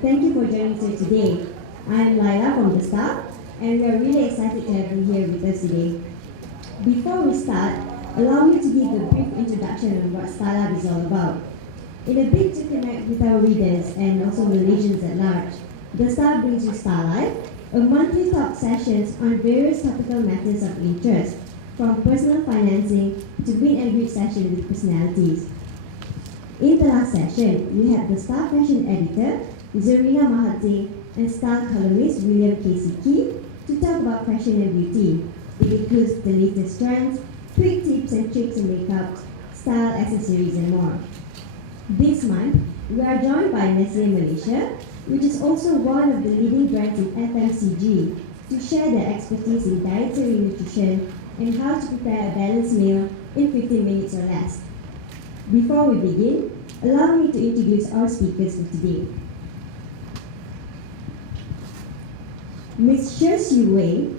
thank you for joining us here today. I'm Laila from the staff, and we are really excited to have you here with us today. Before we start, allow me to give a brief introduction on what StarLIVE is all about. In a bid to connect with our readers and also Malaysians at large, the Star brings you StarLIVE, a monthly talk sessions on various topical matters of interest, from personal financing to meet and greet sessions with personalities. In the last session, we had the Star Fashion Editor, Zarina Mahathir, and Star columnist William Casey Key to talk about fashion and beauty. It includes the latest trends, quick tips and tricks in makeup, style, accessories, and more. This month, we are joined by Nestle Malaysia, which is also one of the leading brands in FMCG, to share their expertise in dietary nutrition and how to prepare a balanced meal in 15 minutes or less. Before we begin, allow me to introduce our speakers for today. Ms. Sher Siu Wei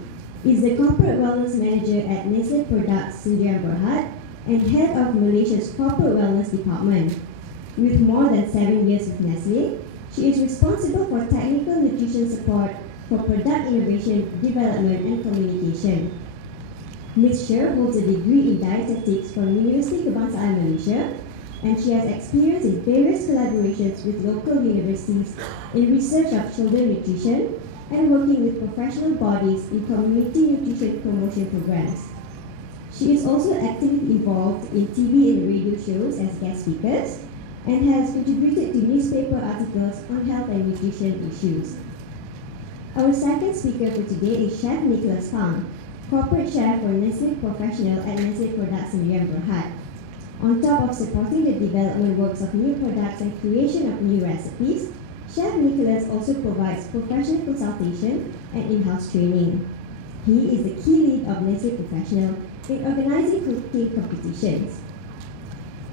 is the Corporate Wellness Manager at Nestle Products Sdn Bhd and Head of Malaysia's Corporate Wellness Department. With more than 7 years with Nestle, she is responsible for technical nutrition support for product innovation, development, and communication. Ms. Sher holds a degree in dietetics from University Kebangsaan Malaysia, and she has experience in various collaborations with local universities in research of children nutrition and working with professional bodies in community nutrition promotion programs. She is also actively involved in TV and radio shows as guest speakers and has contributed to newspaper articles on health and nutrition issues. Our second speaker for today is Chef Nicholas Phang, Corporate Chef for Nestle Professional at Nestle Products Sdn Bhd. On top of supporting the development works of new products and creation of new recipes, Chef Nicholas also provides professional consultation and in-house training. He is the key lead of Nestle Professional in organizing cooking competitions.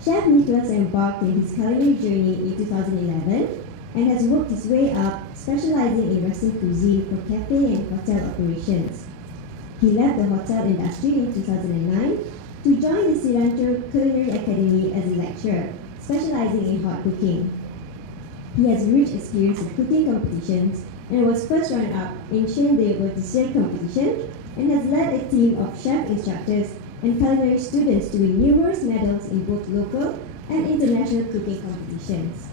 Chef Nicholas embarked in his culinary journey in 2011 and has worked his way up, specializing in Western cuisine for cafe and hotel operations. He left the hotel industry in 2009 to join the Cilantro Culinary Academy as a lecturer, specializing in hot cooking. He has rich experience in cooking competitions and was first runner-up in Shendeo Dessert competition and has led a team of chef instructors and culinary students to win numerous medals in both local and international cooking competitions.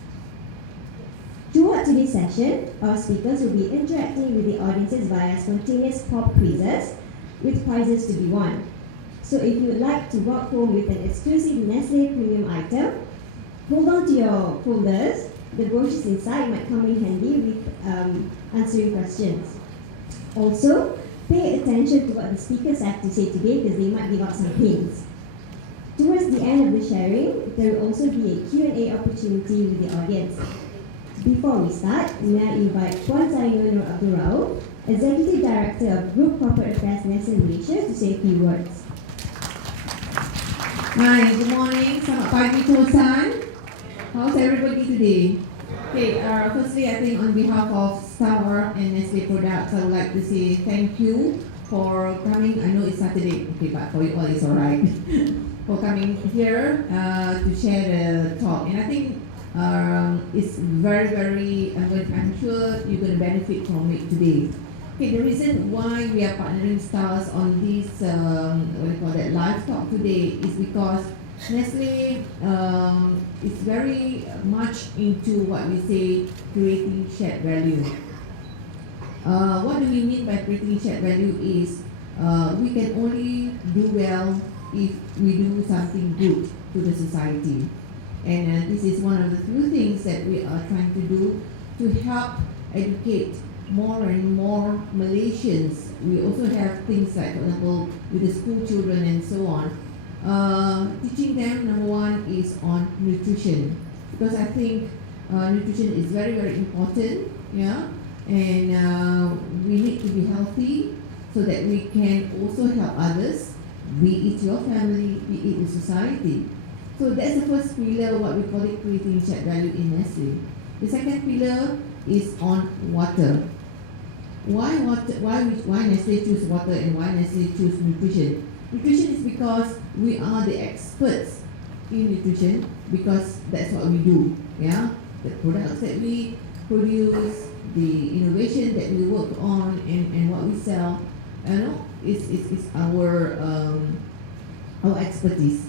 Throughout today's session, our speakers will be interacting with the audiences via spontaneous pop quizzes with prizes to be won. So if you would like to walk home with an exclusive Nestle premium item, hold on to your folders. The brochures inside might come in handy with answering questions. Also, pay attention to what the speakers have to say today because they might give out some hints. Towards the end of the sharing, there will also be a Q&A opportunity with the audience. Before we start, may I invite Puan Zainul Nur Abdul Rauf, Executive Director of Group Corporate Affairs Nestle Malaysia, to say a few words. Hi, good morning. Selamat pagi, Tosan. How's everybody today? Okay, firstly, I think on behalf of Star and Nestle Products, I would like to say thank you for coming. I know it's Saturday, okay, but for you all it's alright. For coming here to share the talk. And I think it's very, I'm sure you're going to benefit from it today. Okay, the reason why we are partnering Stars on this, live talk today is because Nestle is very much into what we say, creating shared value. What do we mean by creating shared value is we can only do well if we do something good to the society. And this is one of the few things that we are trying to do to help educate more and more Malaysians. We also have things like, for example, with the school children and so on. Teaching them, number one, is on nutrition, because I think nutrition is very important, yeah, and we need to be healthy so that we can also help others, be it your family, be it the society. So that's the first pillar, what we call it, creating shared value in Nestle. The second pillar is on water. Why water? Why Nestle choose water and why Nestle choose nutrition? Nutrition is because we are the experts in nutrition, because that's what we do. Yeah, the products that we produce, the innovation that we work on, and what we sell, is our expertise.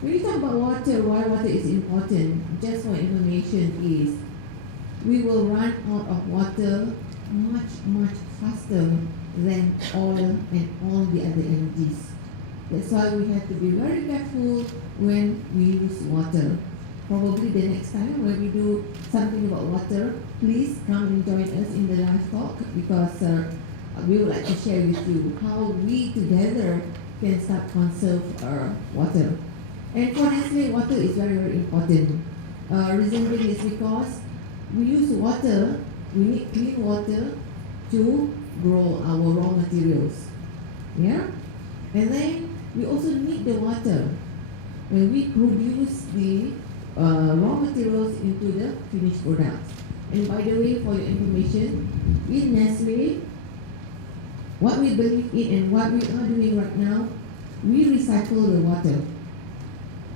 When you talk about water, why water is important, just for information is, we will run out of water much faster than oil and all the other energies. That's why we have to be very careful when we use water. Probably the next time when we do something about water, please come and join us in the live talk, because we would like to share with you how we together can start conserve our water. And for Nestle, water is very important. Reason being is because we use water, we need clean water to grow our raw materials. Yeah? And then we also need the water when we produce the raw materials into the finished products. And by the way, for your information, in Nestle, what we believe in and what we are doing right now, we recycle the water.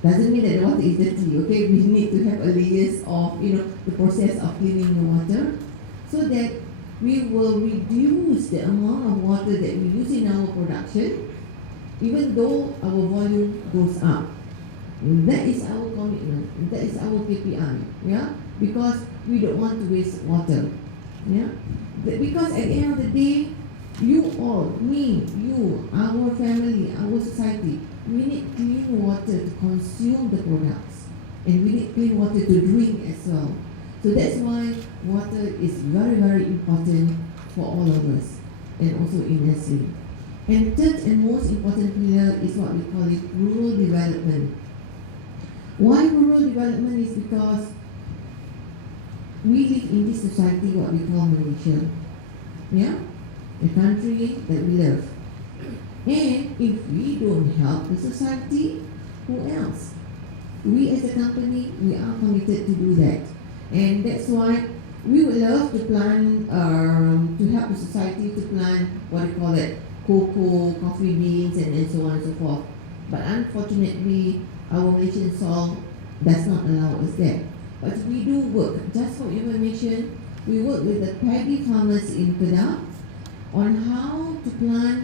Doesn't mean that the water is dirty, okay? We need to have a layers of, the process of cleaning the water, so that we will reduce the amount of water that we use in our production, even though our volume goes up. That is our commitment. That is our KPI. Yeah, because we don't want to waste water. Yeah, because at the end of the day, you all, me, you, our family, our society, we need clean water to consume the products, and we need clean water to drink as well. So that's why water is very important for all of us, and also in Nestle. And third and most important pillar is what we call it rural development. Why rural development is because we live in this society what we call Malaysia. Yeah? The country that we love. And if we don't help the society, who else? We as a company, we are committed to do that. And that's why we would love to plant, to help the society to plant, what do you call it, cocoa, coffee beans, and so on and so forth. But unfortunately, our Malaysian soil does not allow us that. But we do work, just for information, we work with the paddy farmers in Kedah on how to plant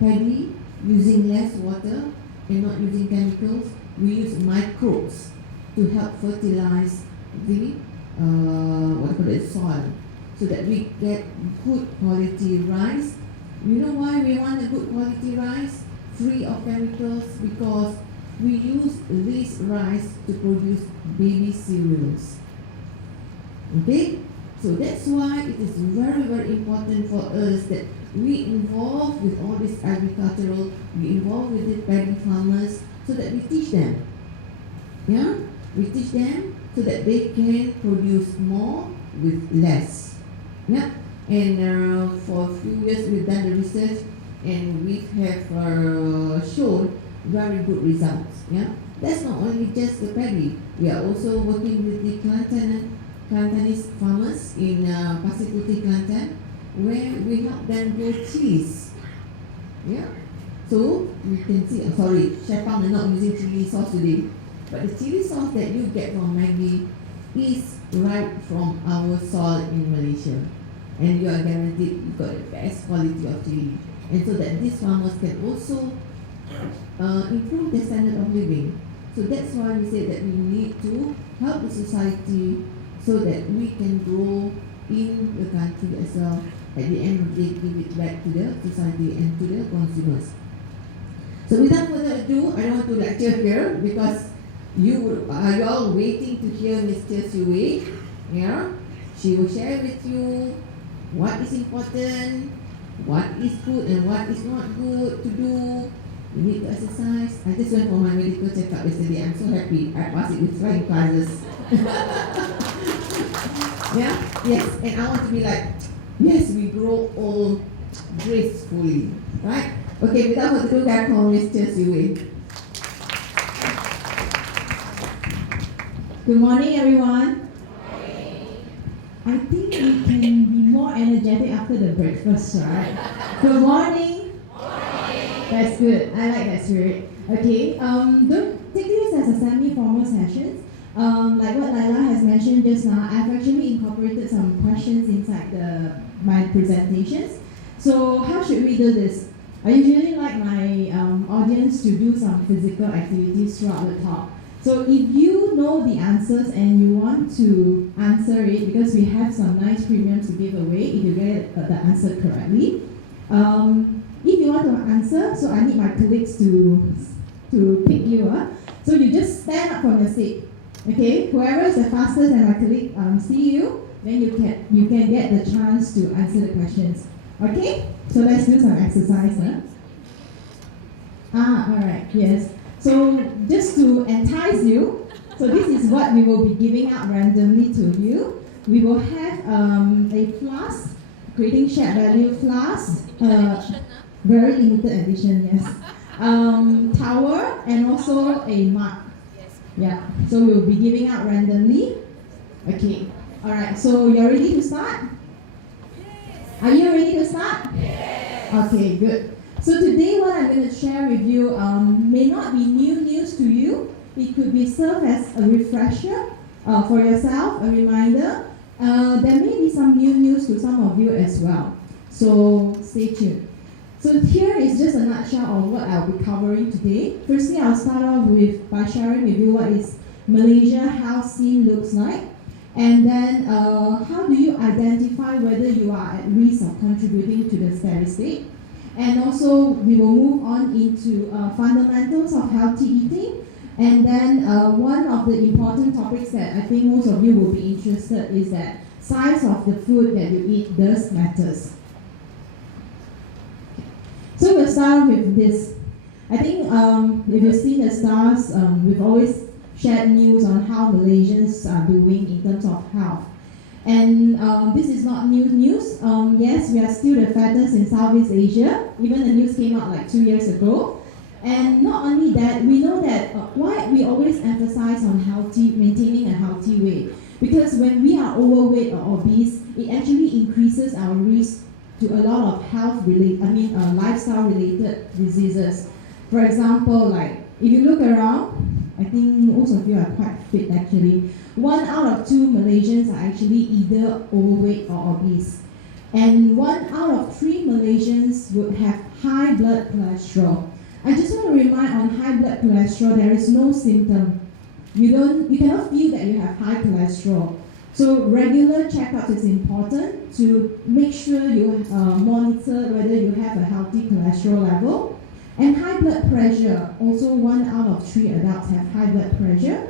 paddy using less water and not using chemicals. We use microbes to help fertilize the soil, so that we get good quality rice. You know why we want a good quality rice, free of chemicals? Because we use this rice to produce baby cereals. Okay? So that's why it is very important for us that we involve with all this agricultural, we involve with the paddy farmers, so that we teach them. Yeah? We teach them so that they can produce more with less. Yeah? And for a few years we've done the research, and we have shown very good results. Yeah? That's not only just the paddy. We are also working with the Kelantanese farmers in Pasir Putih, Kelantan, where we help them grow cheese. Yeah? So you can see, sorry, Chef Pang is not using chili sauce today, but the chili sauce that you get from Maggi is right from our soil in Malaysia, and you are guaranteed you got the best quality of chili, and so that these farmers can also improve their standard of living. So that's why we say that we need to help the society so that we can grow in the country as well. At the end of the day, give it back to the society and to the consumers. So without further ado, I don't want to lecture here, because you are all waiting to hear Mr. Sui. Yeah? She will share with you what is important, what is good and what is not good to do. You need to exercise. I just went for my medical checkup yesterday. I'm so happy. I passed it with flying colours. Yeah? Yes. And I want to be like, yes, we grow old gracefully. Right? Okay, without further ado, I call Mr. Sui. Good morning, everyone. I think we can be more energetic after the breakfast, right? Good morning. That's good. I like that spirit. Okay. Don't take this as a semi-formal session. Like what Laila has mentioned just now, I've actually incorporated some questions inside my presentations. So how should we do this? I usually like my audience to do some physical activities throughout the talk. So if you know the answers and you want to answer it, because we have some nice premiums to give away if you get the answer correctly. If you want to answer, so I need my colleagues to pick you. So you just stand up from your seat. Okay, whoever is the fastest and my colleague see you, then you can get the chance to answer the questions. Okay, so let's do some exercise. Alright, yes. So just to entice you, so this is what we will be giving out randomly to you. We will have a flask, creating shared value flask, very limited edition, yes. Tower and also a mug. Yeah, so we'll be giving out randomly. Okay, alright, so you're ready to start? Are you ready to start? Yes. Okay, good. So today what I'm going to share with you may not be new news to you. It could be serve as a refresher for yourself, a reminder. There may be some new news to some of you as well. So stay tuned. So here is just a nutshell of what I'll be covering today. Firstly, I'll start off by sharing with you what is Malaysia health scene looks like. And then how do you identify whether you are at risk of contributing to the steady state? And also we will move on into fundamentals of healthy eating. And then one of the important topics that I think most of you will be interested is that size of the food that you eat does matters. So we'll start with this. I think if you've seen the stars, we've always shared news on how Malaysians are doing in terms of health. And this is not new news. Yes, we are still the fattest in Southeast Asia. Even the news came out like 2 years ago. And not only that, we know that why we always emphasize on maintaining a healthy weight. Because when we are overweight or obese, it actually increases our risk to a lot of lifestyle-related diseases. For example, like if you look around, I think most of you are quite fit actually. 1 out of 2 Malaysians are actually either overweight or obese. And 1 out of 3 Malaysians would have high blood cholesterol. I just want to remind on high blood cholesterol, there is no symptom. You cannot feel that you have high cholesterol. So regular checkups is important to make sure you monitor whether you have a healthy cholesterol level. And high blood pressure, also 1 out of 3 adults have high blood pressure.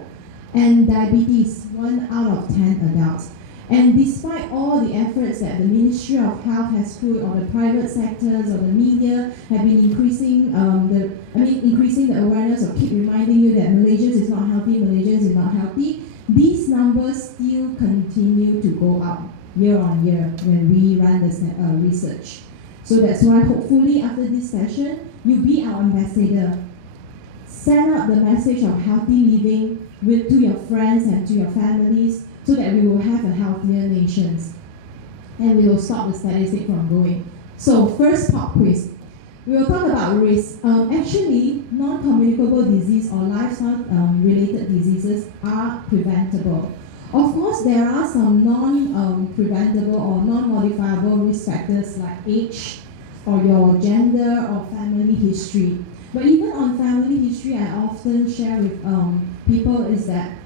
And diabetes, 1 out of 10 adults. And despite all the efforts that the Ministry of Health has put, or the private sectors or the media have been increasing the awareness, or keep reminding you that Malaysians is not healthy, these numbers still continue to go up year on year when we run this research. So that's why hopefully after this session, you be our ambassador. Send out the message of healthy living to your friends and to your families so that we will have a healthier nation. And we will stop the steady state from going. So first pop quiz. We will talk about risk. Actually, non-communicable disease or lifestyle-related diseases are preventable. Of course, there are some non-preventable or non-modifiable risk factors like age or your gender or family history. But even on family history, I often share with people is that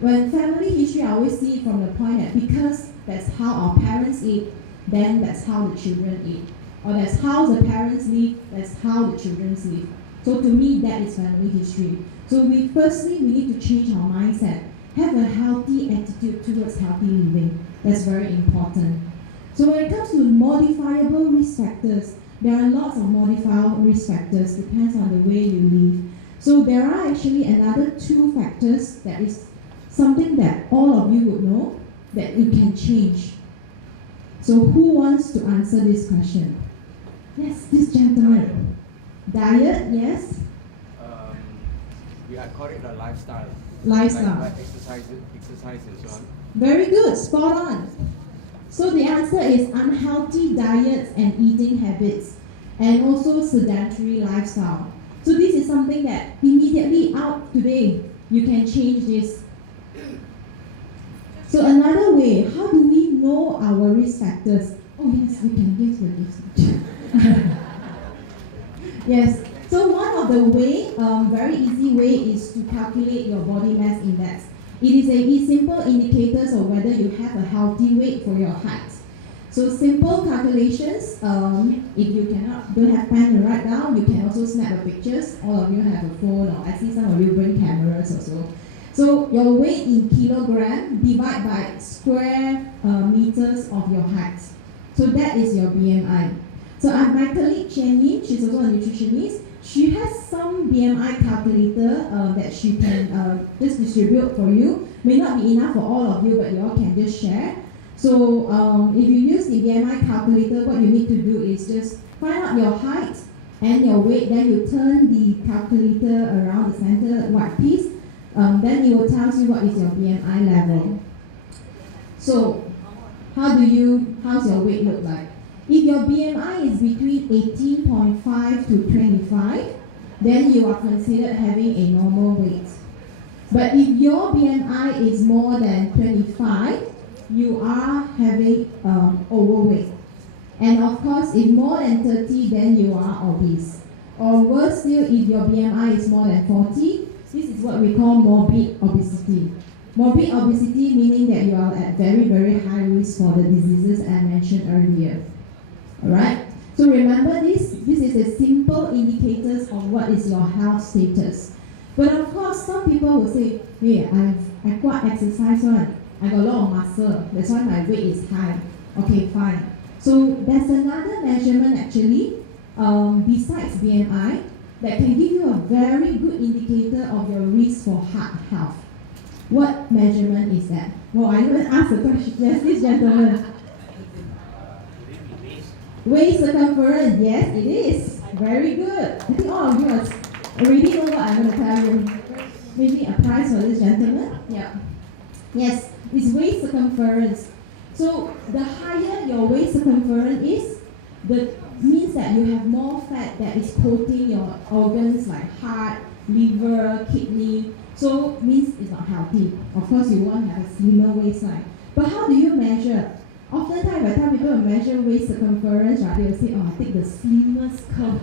when family history, I always see it from the point that because that's how our parents eat, then that's how the children eat. Or that's how the parents live, that's how the children live. So to me, that is family history. So we need to change our mindset. Have a healthy attitude towards healthy living. That's very important. So when it comes to modifiable risk factors, there are lots of modifiable risk factors, depends on the way you live. So there are actually another 2 factors that is something that all of you would know that you can change. So who wants to answer this question? Yes, this gentleman. Diet, yes? We are calling it a lifestyle. Lifestyle. Like exercise and so on. Very good, spot on. So the answer is unhealthy diets and eating habits, and also sedentary lifestyle. So this is something that immediately out today, you can change this. So another way, how do we know our risk factors? Oh yes, we can give the gift. Yes. So one of the way, very easy way, is to calculate your body mass index. It is a simple indicators of whether you have a healthy weight for your height. So simple calculations. If you don't have pen to write down, you can also snap a pictures. All of you have a phone, or I see some of you bring cameras also. So your weight in kilogram divide by square meters of your height. So that is your BMI. So my colleague Chen Yin, she's also a nutritionist. She has some BMI calculator that she can just distribute for you. May not be enough for all of you, but you all can just share. So if you use the BMI calculator, what you need to do is just find out your height and your weight, then you turn the calculator around the center white piece, then it will tell you what is your BMI level. So how's your weight look like? If your BMI is between 18.5 to 25, then you are considered having a normal weight. But if your BMI is more than 25, you are having overweight. And of course, if more than 30, then you are obese. Or worse still, if your BMI is more than 40, this is what we call morbid obesity. Morbid obesity meaning that you are at very, very high risk for the diseases I mentioned earlier. Alright? So remember this is a simple indicators of what is your health status. But of course, some people will say, hey, I quite exercise one. I got a lot of muscle. That's why my weight is high. Okay, fine. So there's another measurement actually, besides BMI, that can give you a very good indicator of your risk for heart health. What measurement is that? Well, I even asked the question. Yes, this gentleman. Waist circumference. Yes, it is. Very good. I think all of you already know what I'm going to tell you. Maybe a prize for this gentleman? Yeah. Yes, it's waist circumference. So the higher your waist circumference is, that means that you have more fat that is coating your organs like heart, liver, kidney. So means it's not healthy. Of course, you want to have a slimmer waistline. But how do you measure? Oftentimes, I tell people to measure waist circumference, right? They will say, oh, I take the slimmest curve.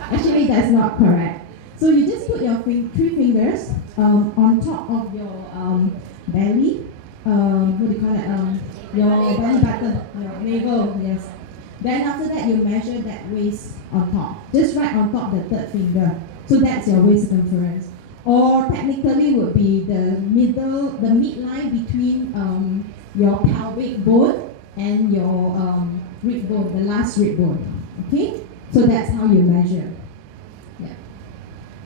Actually, that's not correct. So you just put your 3 fingers on top of your belly. What do you call that? Your belly button, your navel, yes. Then after that, you measure that waist on top. Just right on top the 3rd finger. So that's your waist circumference. Or technically would be the midline between your pelvic bone and your rib bone, the last rib bone. Okay? So that's how you measure. Yeah.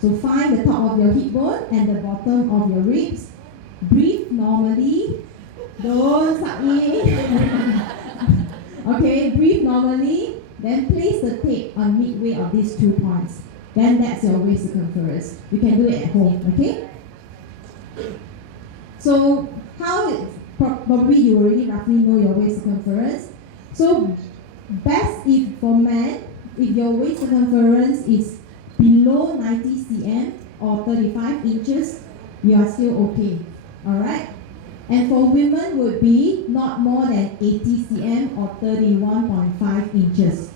So find the top of your hip bone and the bottom of your ribs. Breathe normally. Don't suck in. Okay, breathe normally. Then place the tape on midway of these 2 points. Then that's your waist circumference. You can do it at home, okay? So probably you already roughly know your waist circumference. So best if for men, if your waist circumference is below 90 cm or 35 inches, you are still okay. Alright? And for women would be not more than 80 cm or 31.5 inches.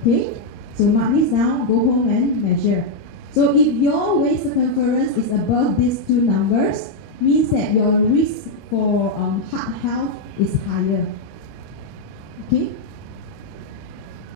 Okay? So mark this down, go home and measure. So if your waist circumference is above these 2 numbers, means that your risk for heart health is higher. Okay?